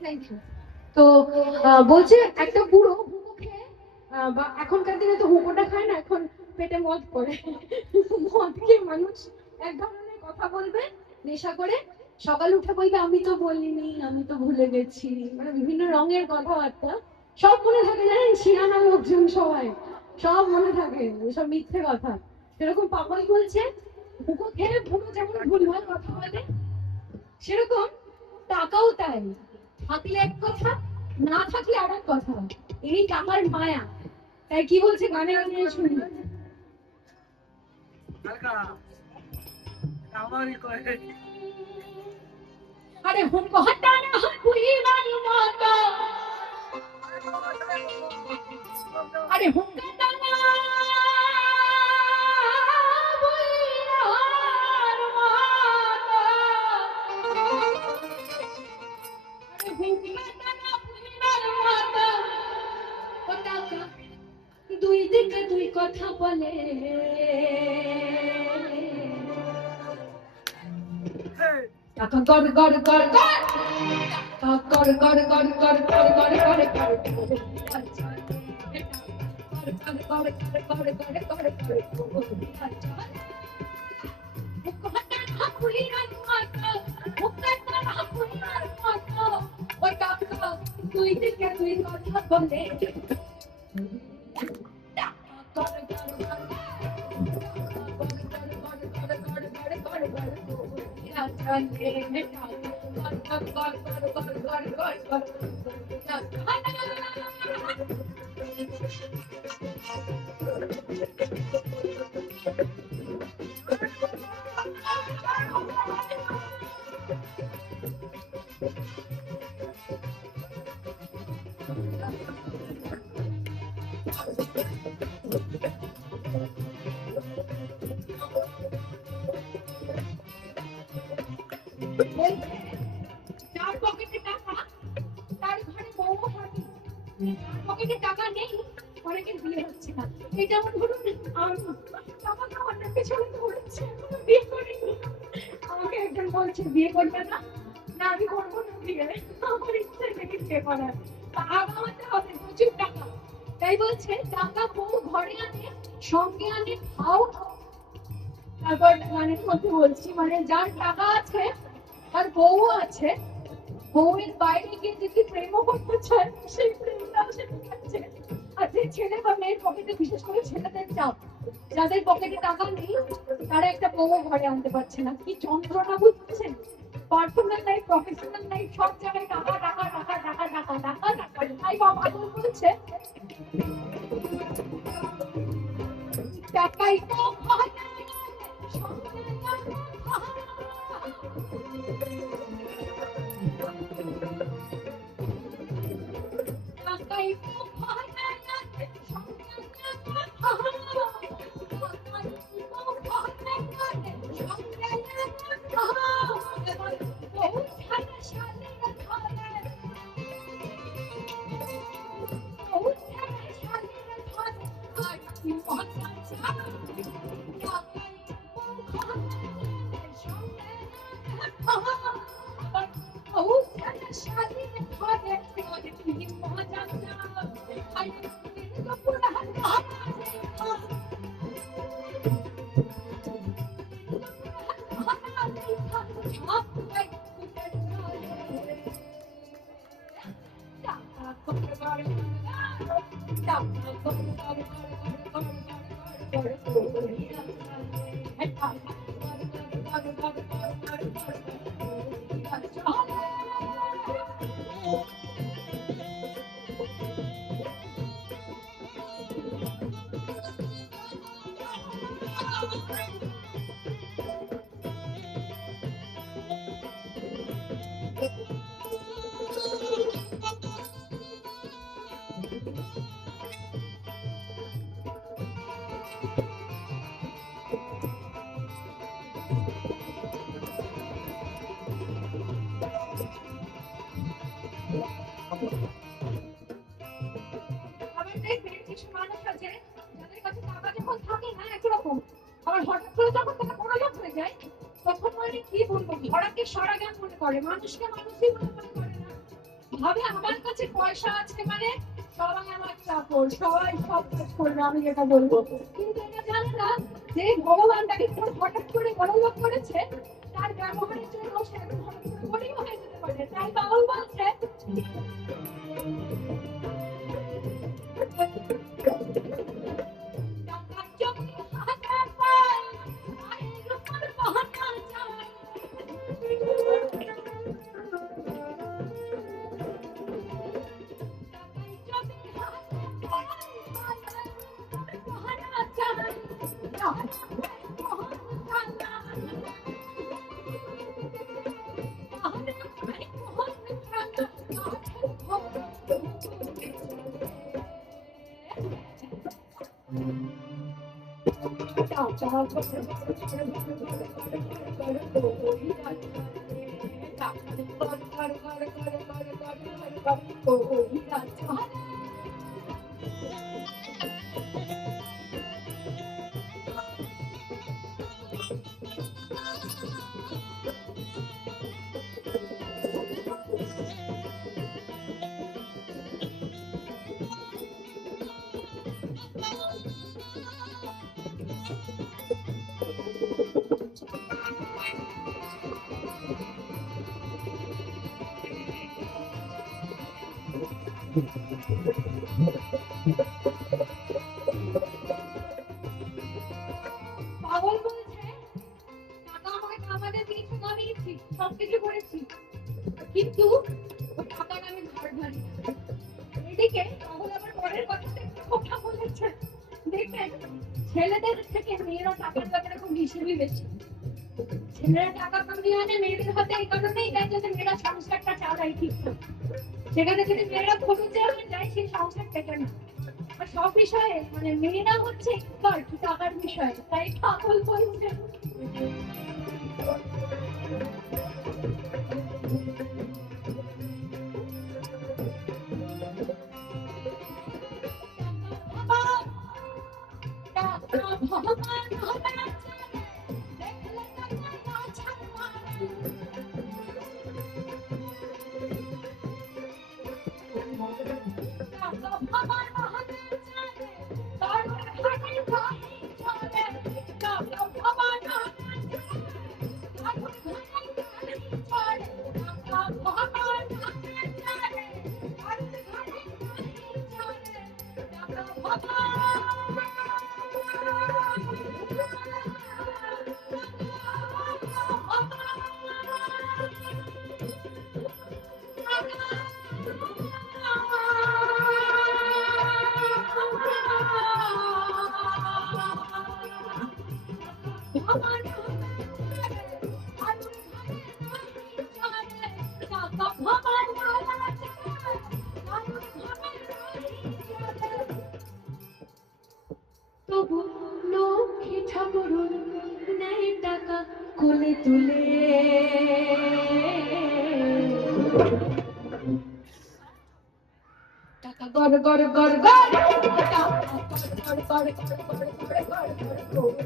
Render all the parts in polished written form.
Thank you. তো বলছে একটা বুড়ো হুঁকো খেয়ে বা এখনকার দিনে তো হুঁকোটা খায় না, এখন পেটে মদ করে। মদ খেয়ে মানুষ এক ধরনের কথা বলবে নেশা করে, সকালে উঠে বলবে আমি তো বলিনি, আমি তো ভুলে গেছি, মানে বিভিন্ন রঙের কথাবার্তা সব মনে থাকে, জানেন শিয়ানা লোকজন সবাই সব মনে থাকে, এসব মিথ্যে কথা। সেরকম পাগল বলছে হুঁকো খেয়ে বুড়ো যেমন ভুলভাল কথা বলে, সেরকম টাকাও তাই, থাকলে এক কথা, না থাকলে আর এক কথা। এই টাকার মায়া। তাই কি বলছে গানে গানে শুনি। আরে হুম কথা না পুরিবার মতো, আরে হুম কথা না পুরিবার মতো, আরে হুম কথা না পুরিবার মতো, ও টাকা দুই দিকে দুই কথা বলে, টাকা গড় গড় গড় গড়, টাকা গড় গড় গড় গড় গড় গড় গড় গড় গড়, আচ্ছা গড় গড় গড় গড় গড় গড় গড় গড়, আচ্ছা মুখটা না পুরিবার মতো, মুখটা না পুরিবার মতো, ও টাকা দুই দিকে দুই কথা বলে, যার পকেটে টাকা তার ঘরে বউ থাকে, যার পকেটে টাকা নেই অনেকের বিয়ে হচ্ছে না। এই যেমন ধরুন টাকা খাওয়ানোর পেছনে দৌড়াচ্ছে, এখনো বিয়ে করিনি। আমাকে একজন বলছে বিয়ে করবে না, না আমি করবো না বিয়ে, আমার ইচ্ছে থেকে বিয়ে করার, আগামাতে হবে প্রচুর টাকা। তাই বলছে টাকা বউ ঘরে আনে, সঙ্গে আনে খাও। তারপর মানে মধ্যে বলছি মানে যার টাকা আছে আর বউ আছে, বউয়ের বাইরে গিয়ে যদি প্রেমও করতে চায় সেই প্রেমটাও সে দেখাচ্ছে। আর যে ছেলে বা মেয়ের পকেটে, বিশেষ করে ছেলেদের চাপ, যাদের পকেটে টাকা নেই তারা একটা বউ ঘরে আনতে পারছে না, কি যন্ত্রণা বুঝছেন। পার্সোনাল লাইফ, প্রফেশনাল লাইফ, সব জায়গায় টাকা টাকা টাকা টাকা টাকা টাকা টাকা। তাই বাবা বলছে টাকাই তো হয় না, টাকাই তো হয় না, কিছু মানুষ আছে যাদের কাছে টাকা যখন থাকে না একরকম, আবার হঠাৎ করে যখন তারা বড়লোক হয়ে যায় তখন মানে কি বলবো, ঘোড়াকে সারা জ্ঞান মনে করে, মানুষকে মানুষই মনে করে না, ভাবে আমার কাছে পয়সা আছে মানে সবাই আমার চাকর, সবাই সব কাজ করবে, আমি যেটা বলবো। কিন্তু এটা জানে না যে ভগবান তাকে হঠাৎ করে বড়লোক করেছে, তার ব্যবহারের জন্য সে এখন হঠাৎ করে গরিব হয়ে যেতে পারে। তাই বাউল বলছে পাগল বলছে টাকা আমাকে কামাতে দিয়েছে, কামিয়েছি, সবকিছু করেছি, কিন্তু ওই টাকাটা আমি ধার ধারি। এদিকে পাগল আবার পরের কথাটা একটু কথা বলেছে, দেখবেন ছেলেদের থেকে মেয়েরা টাকার ব্যাপারে খুব হিসেবই বেশি। ছেলেরা টাকা কামিয়ে আনে মেয়েদের হাতে এই কারণেই দেয় যাতে মেয়েরা সংসারটা চালায় ঠিকঠাক। সেখানে যদি মেয়েরা খরচে যায় সেই সংসার পেটে না। আর সব বিষয়ে মানে মেয়েরা হচ্ছে এক্সপার্ট টাকার বিষয়ে, তাই পাগল বলছে তবু লক্ষ্মী ঠাকুর নেই টাকা কোলে তুলে, টাকা গড় গড় গড় গড়, টাকা গড় গড় গড় গড় গড় গড় গড়।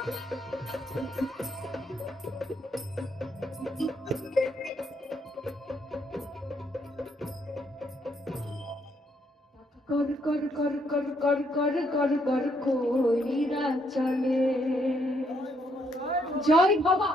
কর কর কর কর কর কর কর কর কইরা চলে। জয় বাবা।